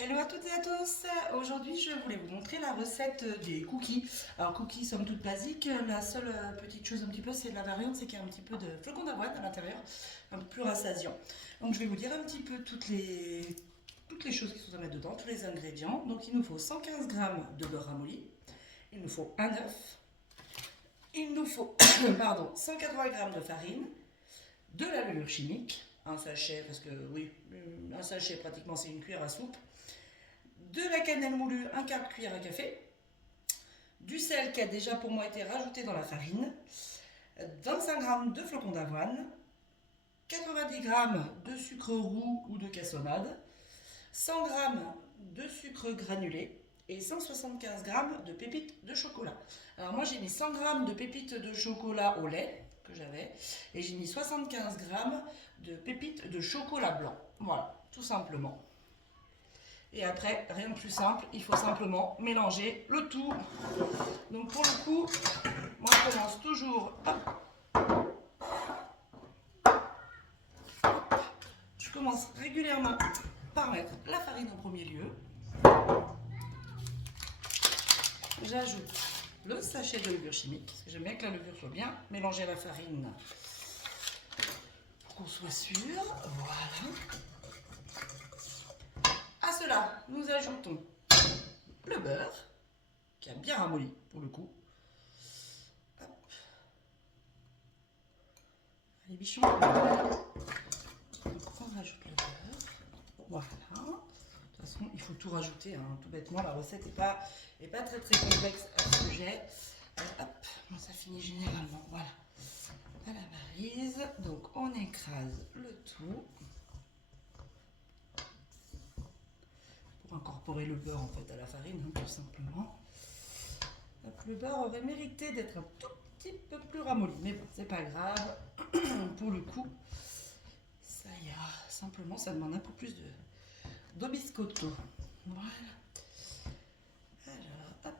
Hello à toutes et à tous. Aujourd'hui je voulais vous montrer la recette des cookies. Alors cookies somme toute basique, la seule petite chose un petit peu c'est la variante, c'est qu'il y a un petit peu de flocons d'avoine à l'intérieur, un peu plus rassasiant. Donc je vais vous dire un petit peu toutes les choses qui sont à mettre dedans, tous les ingrédients. Donc il nous faut 115 g de beurre ramolli, il nous faut un œuf, il nous faut pardon, 180 g de farine, de la levure chimique, un sachet, parce que oui, un sachet pratiquement c'est une cuillère à soupe, de la cannelle moulue, un quart de cuillère à café, du sel qui a déjà pour moi été rajouté dans la farine, 25 g de flocons d'avoine, 90 g de sucre roux ou de cassonade, 100 g de sucre granulé et 175 g de pépites de chocolat. Alors moi j'ai mis 100 g de pépites de chocolat au lait que j'avais et j'ai mis 75 g de pépites de chocolat blanc. Voilà, tout simplement. Et après, rien de plus simple, il faut simplement mélanger le tout. Donc pour le coup, moi je commence toujours, je commence régulièrement par mettre la farine en premier lieu. J'ajoute le sachet de levure chimique, parce que j'aime bien que la levure soit bien mélangée à la farine pour qu'on soit sûr. Voilà. À cela, nous ajoutons le beurre, qui a bien ramolli pour le coup. Hop. Les bichons. Donc on rajoute le beurre. Voilà. De toute façon, il faut tout rajouter, hein. Tout bêtement, la recette n'est pas très complexe à ce sujet. Hop, ça finit généralement. Voilà. À la maryse. Donc on écrase le tout. Pour incorporer le beurre en fait à la farine, hein, tout simplement. Hop, le beurre aurait mérité d'être un tout petit peu plus ramolli, mais bon, c'est pas grave. Pour le coup, ça ira. Simplement, ça demande un peu plus de biscotto. Voilà. Alors, hop.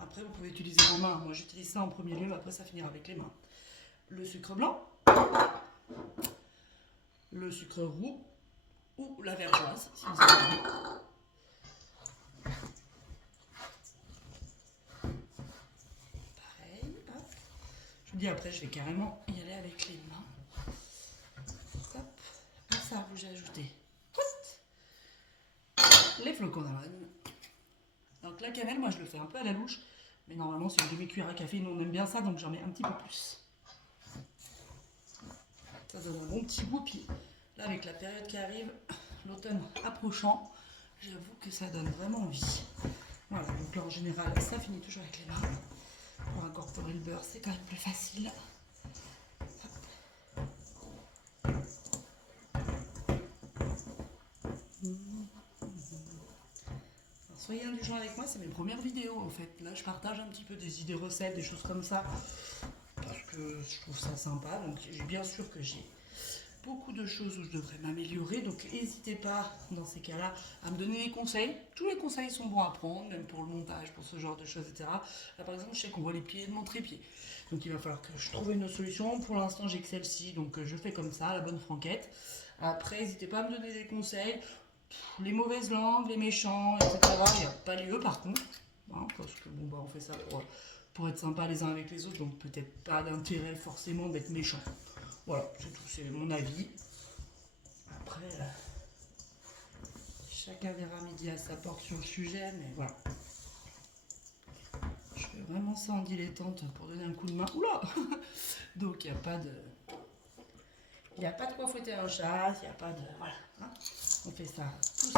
Après, vous pouvez utiliser vos mains. Moi, j'utilise ça en premier lieu, mais après, ça finira avec les mains. Le sucre blanc, le sucre roux ou la vergeoise, si vous avez envie. Pareil, hop. Je vous dis, après, je vais carrément y aller avec les mains. Hop. À ça, j'ai ajouté les flocons d'avoine. Donc la cannelle, moi je le fais un peu à la louche, mais normalement c'est une demi-cuillère à café, nous on aime bien ça, donc j'en mets un petit peu plus. Ça donne un bon petit goût, puis là avec la période qui arrive, l'automne approchant, j'avoue que ça donne vraiment envie. Voilà, donc là en général, ça finit toujours avec les mains. Pour incorporer le beurre, c'est quand même plus facile. Soyez indulgents avec moi, c'est mes premières vidéos en fait. Là, je partage un petit peu des idées recettes, des choses comme ça, parce que je trouve ça sympa. Donc, bien sûr que j'ai beaucoup de choses où je devrais m'améliorer. Donc, n'hésitez pas, dans ces cas-là, à me donner des conseils. Tous les conseils sont bons à prendre, même pour le montage, pour ce genre de choses, etc. Là, par exemple, je sais qu'on voit les pieds de mon trépied. Donc, il va falloir que je trouve une solution. Pour l'instant, j'ai que celle-ci, donc je fais comme ça, la bonne franquette. Après, n'hésitez pas à me donner des conseils. Les mauvaises langues, les méchants, etc. Il n'y a pas lieu par contre, hein, parce que bon, bah, on fait ça pour être sympa les uns avec les autres, donc peut-être pas d'intérêt forcément d'être méchant. Voilà, c'est tout, c'est mon avis. Après, chacun verra midi à sa porte sur le sujet, mais voilà. Je fais vraiment ça en dilettante pour donner un coup de main. Oula. Donc il n'y a pas de... Il n'y a pas de quoi fouetter un chat, il n'y a pas de... Voilà. Hein, on fait ça tous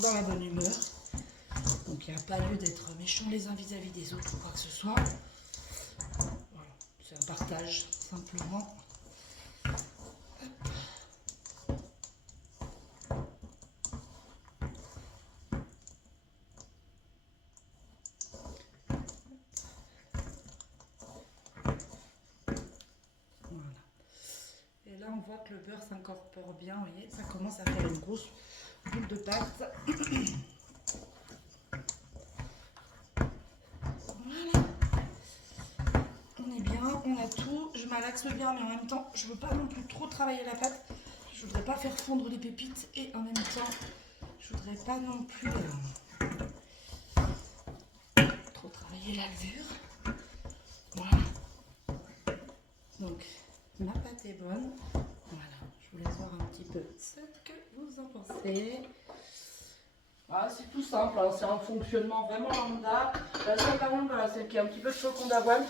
dans la bonne humeur. Donc il n'y a pas lieu d'être méchant les uns vis-à-vis des autres ou quoi que ce soit. Voilà. C'est un partage, simplement. Voilà. Et là, on voit que le beurre s'incorpore bien, vous voyez, ça commence à faire une grosse boule de pâte. Voilà. On est bien, on a tout. Je malaxe bien, mais en même temps, je veux pas non plus trop travailler la pâte. Je voudrais pas faire fondre les pépites et en même temps je voudrais pas non plus trop travailler la levure. Voilà. Donc, ma pâte est bonne. Voilà, je vous laisse voir un petit peu ce que vous en pensez. Ah, c'est tout simple, hein. C'est un fonctionnement vraiment lambda. La seule variante, voilà, c'est qu'il y a un petit peu de flocon d'avoine.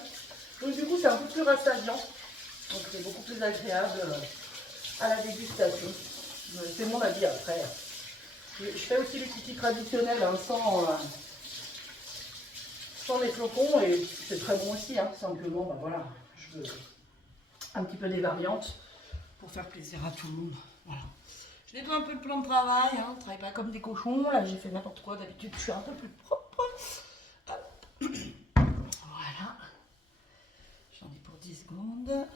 Donc du coup, c'est un peu plus rassasiant. Donc c'est beaucoup plus agréable à la dégustation. C'est mon avis après. Je fais aussi les cookies traditionnels hein, sans les flocons et c'est très bon aussi. Hein. Simplement, bah, voilà, je veux un petit peu des variantes pour faire plaisir à tout le monde. Voilà. Je nettoie un peu le plan de travail, hein. On ne travaille pas comme des cochons. Là, j'ai fait n'importe quoi. D'habitude, je suis un peu plus propre. Hop. Voilà. J'en ai pour 10 secondes.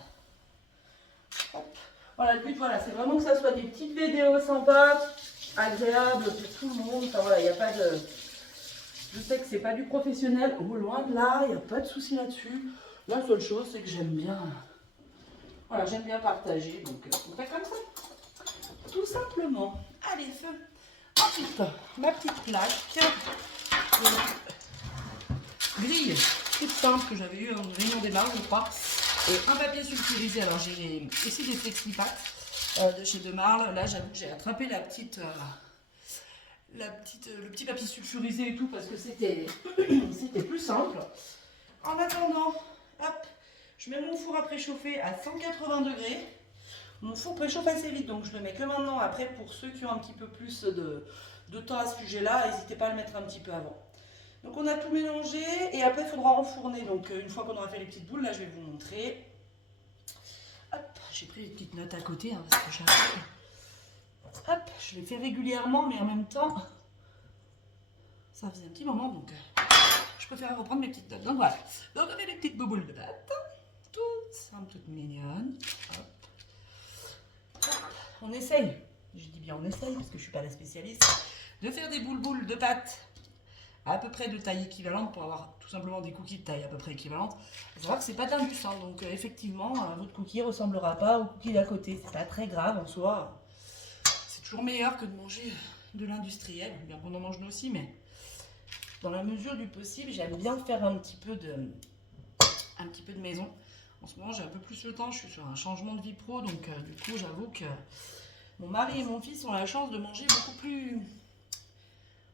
Hop. Voilà, le but, voilà, c'est vraiment que ça soit des petites vidéos sympas, agréables pour tout le monde. Enfin, voilà, il n'y a pas de... Je sais que c'est pas du professionnel, ou loin de là, il n'y a pas de souci là-dessus. La seule chose, c'est que j'aime bien... Voilà, j'aime bien partager, donc on fait comme ça. Tout simplement. Allez, feu. Ensuite, ma petite plaque. Grille toute simple que j'avais eu en réunion des marques, je crois. Un papier sulfurisé. Alors j'ai aussi des Flexipack de chez Demarle. Là, j'avoue que j'ai attrapé le petit papier sulfurisé et tout parce que c'était plus simple. En attendant, hop, je mets mon four à préchauffer à 180 degrés. Mon four préchauffe assez vite, donc je le mets que maintenant. Après, pour ceux qui ont un petit peu plus de temps à ce sujet-là, n'hésitez pas à le mettre un petit peu avant. Donc on a tout mélangé et après il faudra enfourner. Donc une fois qu'on aura fait les petites boules, là je vais vous montrer. Hop, j'ai pris les petites notes à côté hein, parce que j'arrive. Hop, je les fais régulièrement, mais en même temps, ça faisait un petit moment, donc je préfère reprendre mes petites notes. Donc voilà, donc on a les petites boules de pâte, toutes simples, toutes mignonnes. Hop. Hop. On essaye, je dis bien on essaye parce que je ne suis pas la spécialiste, de faire des boules de pâte à peu près de taille équivalente pour avoir tout simplement des cookies de taille à peu près équivalente. Il faut savoir que c'est pas de l'indus, hein, donc effectivement votre cookie ressemblera pas au cookie d'à côté. C'est pas très grave en soi. C'est toujours meilleur que de manger de l'industriel, bien qu'on en mange nous aussi, mais dans la mesure du possible, j'aime bien faire un petit peu de maison. En ce moment, j'ai un peu plus le temps. Je suis sur un changement de vie pro, donc du coup, j'avoue que mon mari et mon fils ont la chance de manger beaucoup plus,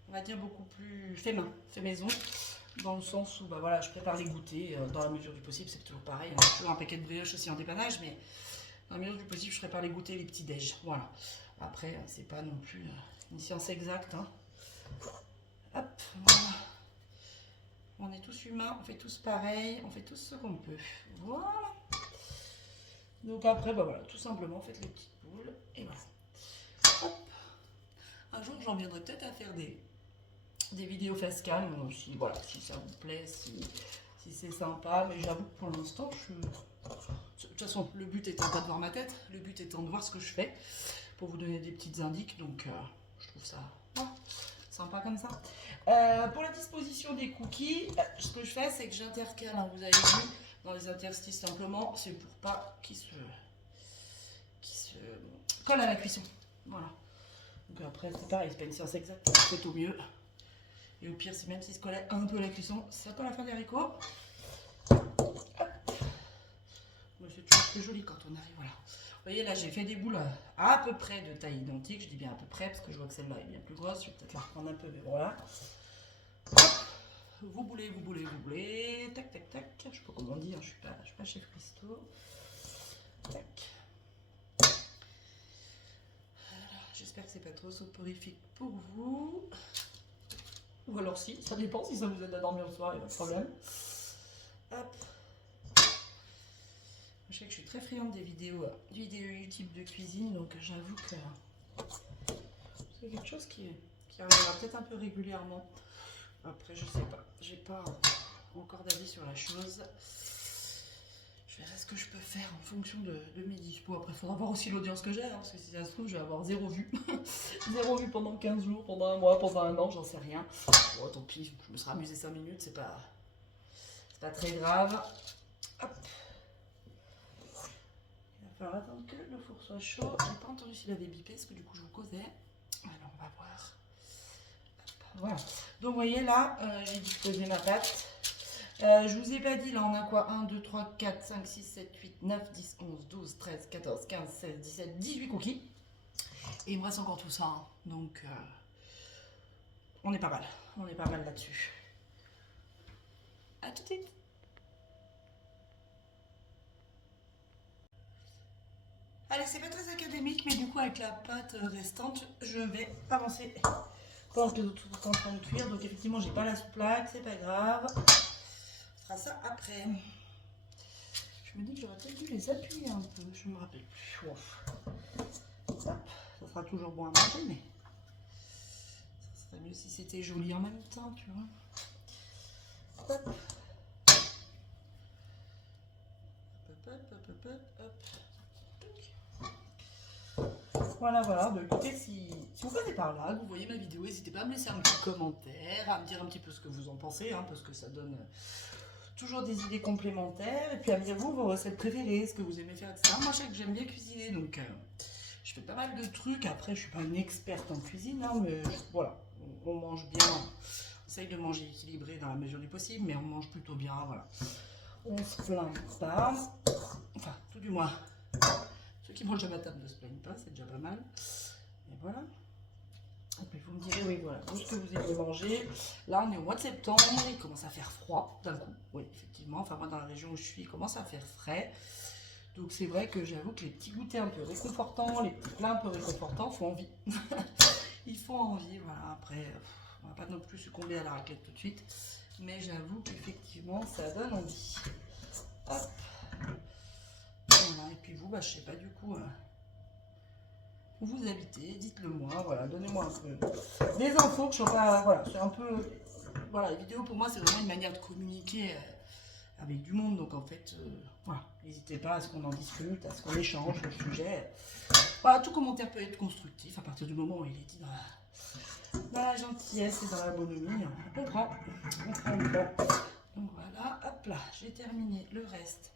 on va dire beaucoup plus fait maison, dans le sens où bah voilà, je prépare les goûters dans la mesure du possible, c'est toujours pareil, hein, toujours un paquet de brioche aussi en dépannage, mais dans la mesure du possible, je prépare les goûters, les petits déj, voilà. Après, c'est pas non plus une science exacte, hein. Hop, voilà. On est tous humains, on fait tous pareil, on fait tous ce qu'on peut, voilà. Donc après, bah voilà, tout simplement, faites les petites boules, et voilà. Hop. Un jour, j'en viendrai peut-être à faire des vidéos face cam, si, voilà, si ça vous plaît, si c'est sympa, mais j'avoue que pour l'instant, de toute façon, le but étant pas de voir ma tête, le but étant de voir ce que je fais, pour vous donner des petites indices, donc je trouve ça sympa comme ça. Pour la disposition des cookies, ce que je fais, c'est que j'intercale, hein, vous avez vu, dans les interstices simplement, c'est pour pas qu'ils se collent à la cuisson, voilà. Donc après, c'est pareil, c'est pas une science exacte, c'est au mieux. Et au pire, c'est même s'il se collait un peu à la cuisson, ça peut à la fin des haricots. C'est toujours plus joli quand on arrive, voilà. Vous voyez, là, j'ai fait des boules à peu près de taille identique. Je dis bien à peu près, parce que je vois que celle-là est bien plus grosse. Je vais peut-être la reprendre un peu, mais voilà. Vous boulez, vous boulez, vous boulez. Tac, tac, tac. Je ne sais pas comment on dit, hein. Je suis pas chef Christo. Tac. J'espère que c'est pas trop soporifique pour vous. Ou alors si, ça dépend si ça vous aide à dormir le soir, il n'y a pas de problème. Hop. Je sais que je suis très friande des vidéos YouTube de cuisine, donc j'avoue que c'est quelque chose qui arrivera peut-être un peu régulièrement. Après, je sais pas, j'ai pas encore d'avis sur la chose. Je verrai ce que je peux faire en fonction de mes dispos. Après, il faudra voir aussi l'audience que j'ai, hein, parce que si ça se trouve, je vais avoir 0 vue. 0 vue pendant 15 jours, pendant un mois, pendant un an, j'en sais rien. Bon, tant pis, je me serai amusé 5 minutes, c'est pas très grave. Hop. Il va falloir attendre que le four soit chaud. J'ai pas entendu s'il avait bipé, parce que du coup, je vous causais. Alors, on va voir. Voilà. Donc, vous voyez, là, j'ai disposé ma pâte. Je vous ai pas dit, là, on a quoi? 1, 2, 3, 4, 5, 6, 7, 8, 9, 10, 11, 12, 13, 14, 15, 16, 17, 18 cookies. Et il me reste encore tout ça. Hein. Donc, on est pas mal. On est pas mal là-dessus. À tout de suite. Allez, c'est pas très académique, mais du coup, avec la pâte restante, je vais avancer pendant que les autres sont en train de cuire. Donc, effectivement, j'ai pas la sous-plaque, c'est pas grave. On fera ça après. Je me dis que j'aurais peut-être dû les appuyer un peu, je me rappelle plus. Ouf. Hop, ça sera toujours bon à manger, mais ça serait mieux si c'était joli en même temps, tu vois. Hop. Hop, hop, hop, hop, hop. Voilà, voilà. Bah, écoutez, si vous passez par là, que vous voyez ma vidéo, n'hésitez pas à me laisser un petit commentaire, à me dire un petit peu ce que vous en pensez, hein, parce que ça donne toujours des idées complémentaires. Et puis à me dire vous, vos recettes préférées, ce que vous aimez faire, etc. Moi, je sais que j'aime bien cuisiner, donc je fais pas mal de trucs. Après, je suis pas une experte en cuisine, hein, mais voilà, on mange bien. On essaye de manger équilibré dans la mesure du possible, mais on mange plutôt bien, voilà. On se plaint pas. Enfin, tout du moins. Ceux qui mangent à ma table ne se plaignent pas, c'est déjà pas mal. Et voilà. Et puis vous me direz, oui, voilà, tout ce que vous aimez manger. Là, on est au mois de septembre, il commence à faire froid d'un coup. Oui, effectivement. Enfin, moi, dans la région où je suis, il commence à faire frais. Donc, c'est vrai que j'avoue que les petits goûters un peu réconfortants, les petits plats un peu réconfortants font envie. Ils font envie, voilà. Après, on va pas non plus succomber à la raclette tout de suite. Mais j'avoue qu'effectivement, ça donne envie. Hop. Voilà, et puis vous, bah, je sais pas du coup où vous habitez, dites-le moi, voilà, donnez-moi un peu des infos que je sois pas, voilà, c'est un peu, voilà, les vidéos pour moi c'est vraiment une manière de communiquer avec du monde, donc en fait, voilà, n'hésitez pas à ce qu'on en discute, à ce qu'on échange le sujet, voilà, tout commentaire peut être constructif à partir du moment où il est dit dans la gentillesse et dans la bonhomie, on prend. Donc voilà, hop là, j'ai terminé le reste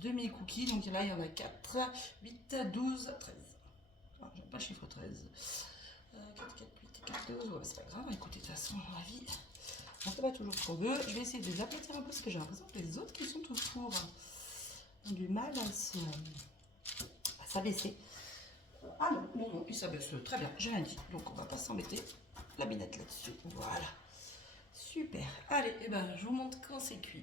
de mes cookies. Donc là, il y en a 4, 8, 12, 13. Ah, j'aime pas le chiffre 13. 4, 4, 8, 4, 12. Ouais, c'est pas grave, écoutez, de toute façon, dans la vie, on ne fait pas toujours ce qu'on veut. Je vais essayer de les aplatir un peu parce que j'ai l'impression que les autres qui sont au four ont du mal à s'abaisser. Ah non, non, non, ils s'abaissent très bien, j'ai rien dit. Donc on va pas s'embêter. La binette là-dessus, voilà. Super. Allez, et ben, je vous montre quand c'est cuit.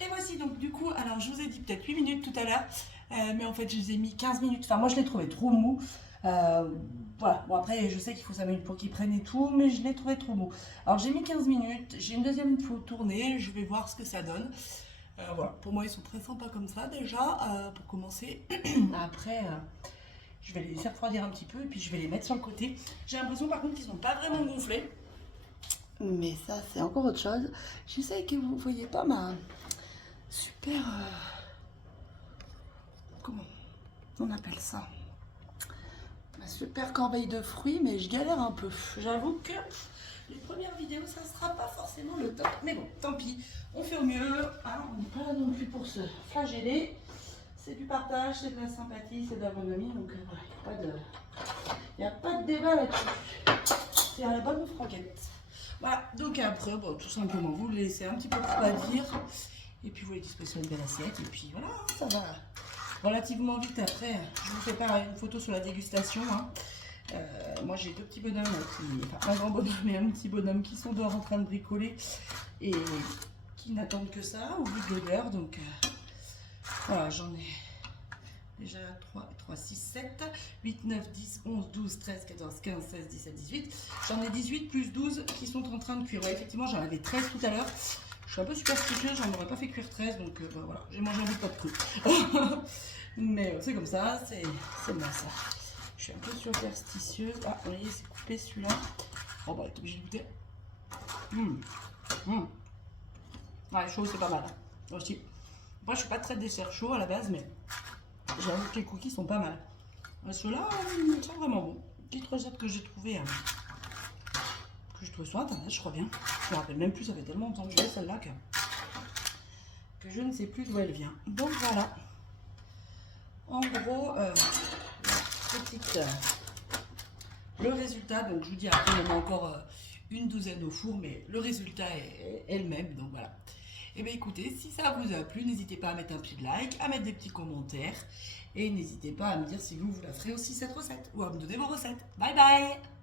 Et voici donc du coup, alors je vous ai dit peut-être 8 minutes tout à l'heure, mais en fait je vous ai mis 15 minutes, enfin moi je l'ai trouvé trop mou. Voilà, bon après je sais qu'il faut 5 minutes pour qu'il prenne et tout, mais je l'ai trouvé trop mou. Alors j'ai mis 15 minutes, j'ai une deuxième fois tournée, je vais voir ce que ça donne. Voilà, pour moi ils sont très sympas comme ça déjà, pour commencer. Après, je vais les laisser refroidir un petit peu et puis je vais les mettre sur le côté. J'ai l'impression par contre qu'ils sont pas vraiment gonflés. Mais ça, c'est encore autre chose. J'essaie que vous ne voyez pas ma super... comment on appelle ça? Ma super corbeille de fruits, mais je galère un peu. J'avoue que les premières vidéos, ça ne sera pas forcément le top. Mais bon, tant pis, on fait au mieux. Hein, on n'est pas là non plus pour se flageller. C'est du partage, c'est de la sympathie, c'est de la bonhomie. Donc voilà, il n'y a pas de débat là-dessus. C'est à la bonne franquette. Voilà, donc après, bon, tout simplement, vous le laissez un petit peu refroidir et puis vous les disposez sur une belle assiette et puis voilà, ça va relativement vite. Après, je vous fais pas une photo sur la dégustation. Hein. Moi, j'ai deux petits bonhommes, enfin un grand bonhomme et un petit bonhomme qui sont dehors en train de bricoler et qui n'attendent que ça au vu de l'odeur. Donc voilà, j'en ai déjà 3, 6, 7, 8, 9, 10, 11, 12, 13, 14, 15, 16, 17, 18. J'en ai 18 plus 12 qui sont en train de cuire. Ouais, effectivement, j'en avais 13 tout à l'heure. Je suis un peu superstitieuse, j'en aurais pas fait cuire 13, donc bah, voilà, j'ai mangé un bout de pâte crue. Mais c'est comme ça, c'est moi ça. Je suis un peu superstitieuse. Ah, vous voyez, c'est coupé celui-là. Oh bah, t'es obligé de goûter. Ouais, chaud, c'est pas mal. Hein. Aussi. Moi, je suis pas très dessert chaud à la base, mais j'avoue que les cookies sont pas mal. Ceux-là, ils sont vraiment bons. Petite recette que j'ai trouvée, que je trouve sur internet, je crois bien. Je me rappelle même plus, ça fait tellement longtemps que je l'ai celle-là que je ne sais plus d'où elle vient. Donc voilà. En gros, petite Le résultat, donc je vous dis après, on a encore une douzaine au four, mais le résultat est le même, donc voilà. Et bien écoutez, si ça vous a plu, n'hésitez pas à mettre un petit like, à mettre des petits commentaires, et n'hésitez pas à me dire si vous la ferez aussi cette recette, ou à me donner vos recettes. Bye bye!